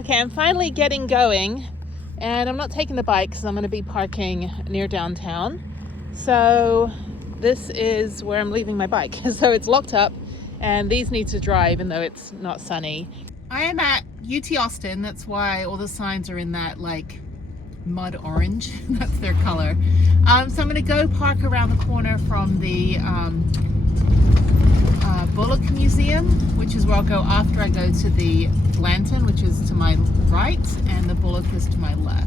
Okay, I'm finally getting going, and I'm not taking the bike because I'm going to be parking near downtown. So this is where I'm leaving my bike. So it's locked up, and these need to dry even though it's not sunny. I am at UT Austin. That's why all the signs are in that like mud orange. That's their color. So I'm going to go park around the corner from the Bullock Museum, which is where I'll go after I go to the Blanton, which is to my right, and the Bullock is to my left.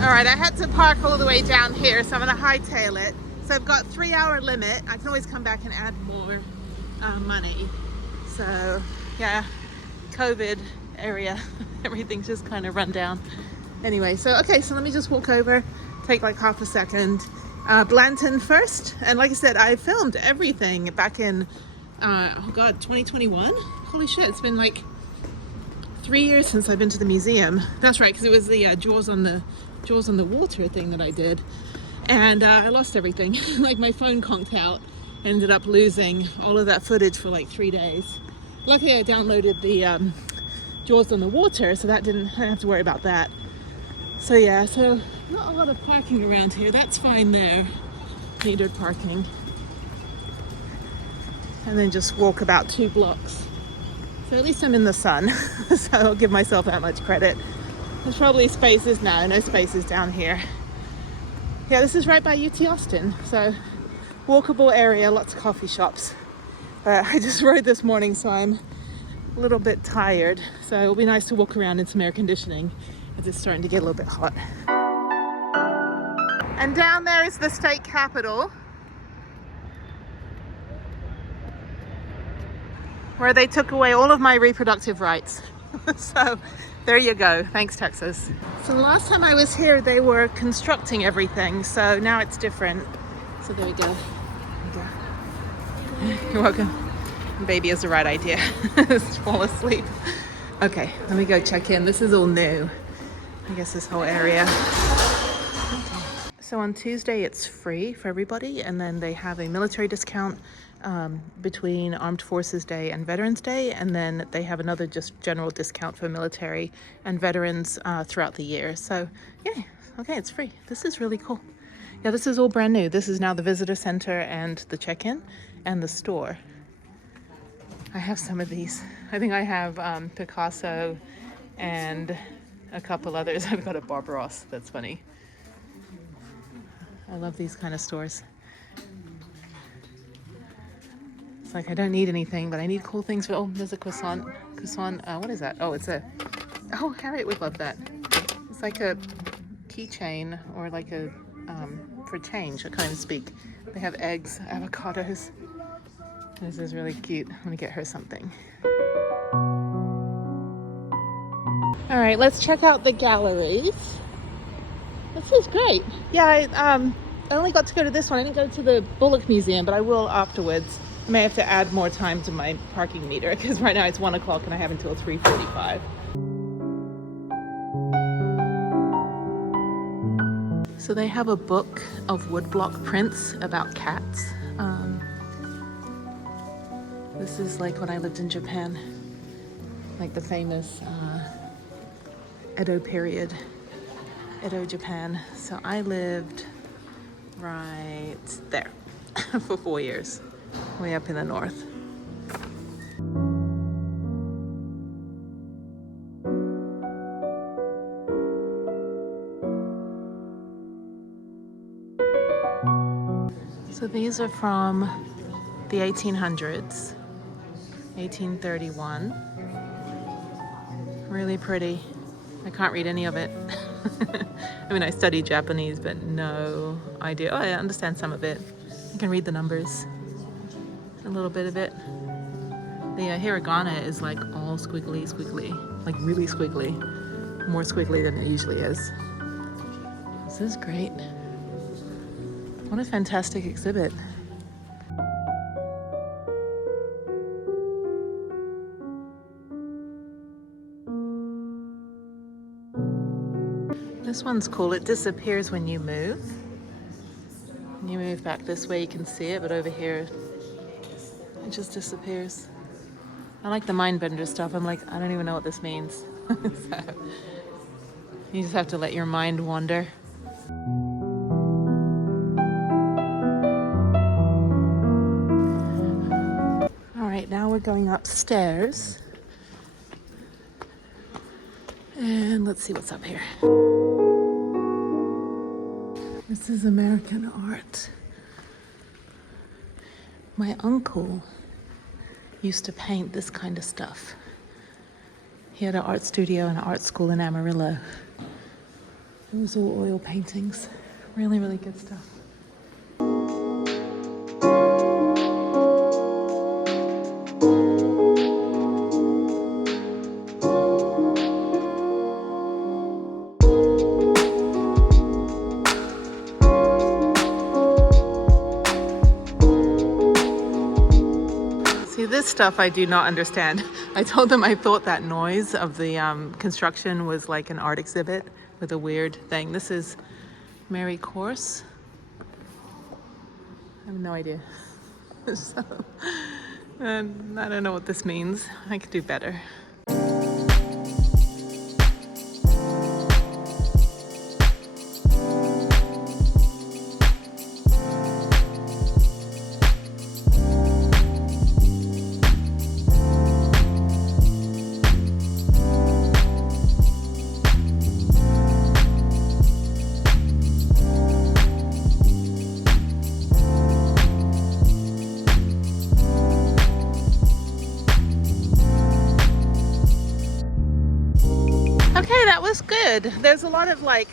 Alright, I had to park all the way down here, so I'm going to hightail it. So I've got 3-hour limit. I can always come back and add more money. So yeah, COVID area, everything's just kind of run down. Anyway, so okay, so let me just walk over, take like half a second. Blanton first, and like I said, I filmed everything back in oh god, 2021. Holy shit, it's been like 3 years since I've been to the museum. That's right, because it was the Jaws on the Water thing that I did, and I lost everything. Like my phone conked out, ended up losing all of that footage for like 3 days. Luckily I downloaded the Jaws on the Water, so I didn't have to worry about that. So yeah, so not a lot of parking around here. That's fine there, needed parking. And then just walk about 2 blocks. So at least I'm in the sun, so I'll give myself that much credit. There's probably spaces now, no spaces down here. Yeah, this is right by UT Austin, so walkable area, lots of coffee shops. But I just rode this morning, so I'm a little bit tired. So it'll be nice to walk around in some air conditioning as it's starting to get a little bit hot. And down there is the state capitol, where they took away all of my reproductive rights. So there you go. Thanks, Texas. So the last time I was here, they were constructing everything. So now it's different. So there we go. There you go. You're welcome. Baby is the right idea. Just fall asleep. Okay, let me go check in. This is all new. I guess this whole area. So on Tuesday it's free for everybody, and then they have a military discount between Armed Forces Day and Veterans Day, and then they have another just general discount for military and veterans throughout the year. So yeah, okay, it's free. This is really cool. Yeah, this is all brand new. This is now the visitor center and the check-in and the store. I have some of these. I think I have Picasso and a couple others. I've got a Bob Ross. That's funny. I love these kind of stores. It's like I don't need anything, but I need cool things. Oh, there's a croissant. What is that? Oh, oh, Harriet would love that. It's like a keychain, or like a, for change, I kind of speak. They have eggs, avocados. This is really cute. I'm gonna get her something. All right, let's check out the galleries. This is great. Yeah, I only got to go to this one. I didn't go to the Bullock Museum, but I will afterwards. I may have to add more time to my parking meter because right now it's 1 o'clock and I have until 3:45. So they have a book of woodblock prints about cats. This is like when I lived in Japan, like the famous Edo period. Edo, Japan. So I lived right there for 4 years, way up in the north. So these are from the 1800s, 1831. Really pretty. I can't read any of it. I mean, I studied Japanese, but no idea. Oh, I understand some of it. I can read the numbers, a little bit of it. The hiragana is like all squiggly, like really squiggly, more squiggly than it usually is. This is great. What a fantastic exhibit. This one's cool. It disappears when you move. When you move back this way, you can see it, but over here, It just disappears. I like the mind bender stuff. I'm like, I don't even know what this means. So, you just have to let your mind wander. All right, now we're going upstairs. And let's see what's up here. This is American art. My uncle used to paint this kind of stuff. He had an art studio and an art school in Amarillo. It was all oil paintings. Really, really good stuff. This stuff I do not understand. I told them I thought that noise of the construction was like an art exhibit with a weird thing. This is Mary Corse. I have no idea. So, I don't know what this means. I could do better. That was good. There's a lot of like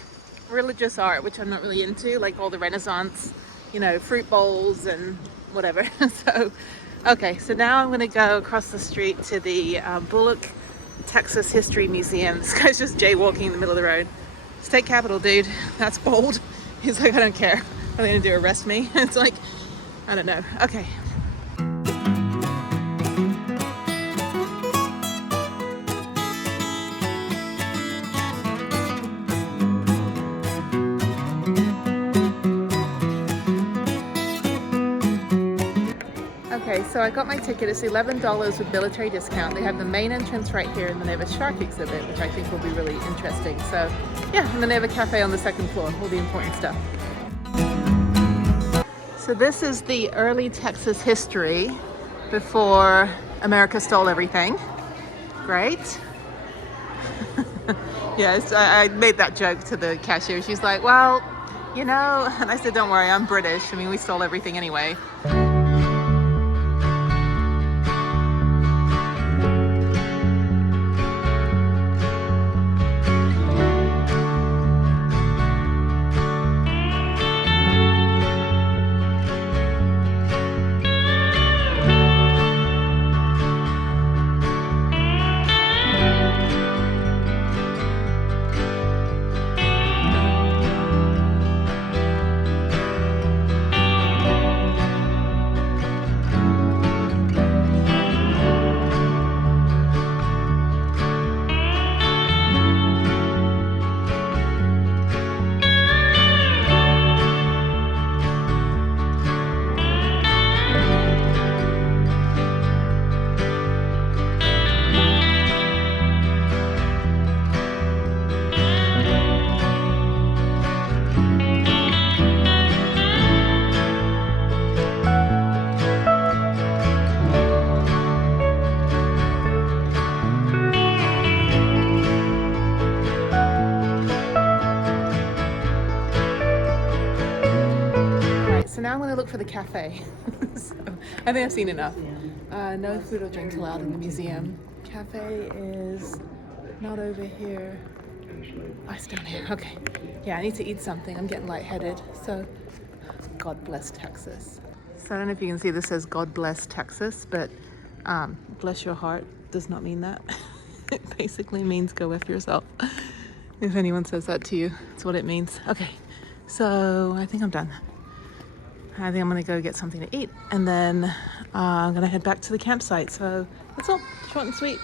religious art, which I'm not really into, like all the Renaissance, you know, fruit bowls and whatever. So, okay, so now I'm gonna go across the street to the Bullock, Texas History Museum. This guy's just jaywalking in the middle of the road. State Capitol, dude. That's bold. He's like, I don't care. What are they gonna do, arrest me? It's like, I don't know. Okay. Okay, so I got my ticket. It's $11 with military discount. They have the main entrance right here, and then they have a shark exhibit, which I think will be really interesting. So yeah, and then they have a cafe on the second floor, all the important stuff. So this is the early Texas history before America stole everything. Great. Yes, I made that joke to the cashier. She's like, well, you know, and I said, don't worry, I'm British. I mean, we stole everything anyway. Now I'm going to look for the cafe. So, I think I've seen enough. No food or drink allowed in the museum. Cafe is not over here. Oh, it's down here. Okay. Yeah, I need to eat something. I'm getting lightheaded. So, God bless Texas. So I don't know if you can see this says God bless Texas, but bless your heart does not mean that. It basically means go F yourself. If anyone says that to you, that's what it means. Okay. So I think I'm done. I think I'm gonna go get something to eat, and then I'm gonna head back to the campsite. So that's all, short and sweet.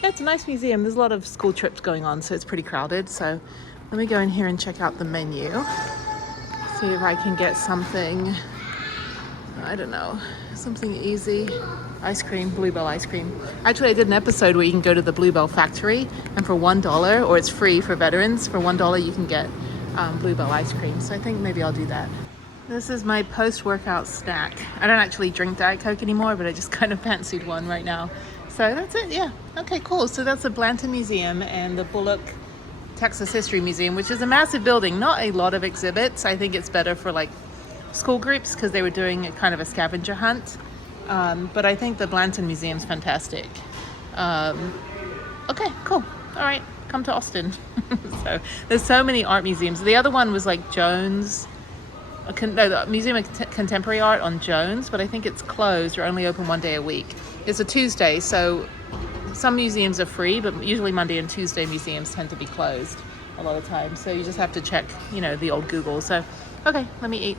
Yeah, it's a nice museum. There's a lot of school trips going on, so it's pretty crowded. So let me go in here and check out the menu. See if I can get something I don't know, something easy. Ice cream, Bluebell ice cream. Actually, I did an episode where you can go to the Bluebell factory, and for $1, or it's free for veterans, for $1 you can get Bluebell ice cream. So I think maybe I'll do that. This is my post-workout snack. I don't actually drink Diet Coke anymore, but I just kind of fancied one right now. So that's it, yeah. Okay, cool. So that's the Blanton Museum and the Bullock Texas History Museum, which is a massive building. Not a lot of exhibits. I think it's better for like school groups because they were doing a kind of a scavenger hunt. But I think the Blanton Museum's fantastic. Okay, cool. All right, come to Austin. So there's so many art museums. The other one was like Jones, the Museum of Contemporary Art on Jones, but I think it's closed or only open one day a week. It's a Tuesday, so some museums are free, but usually Monday and Tuesday museums tend to be closed a lot of times. So you just have to check, the old Google. So, okay, let me eat.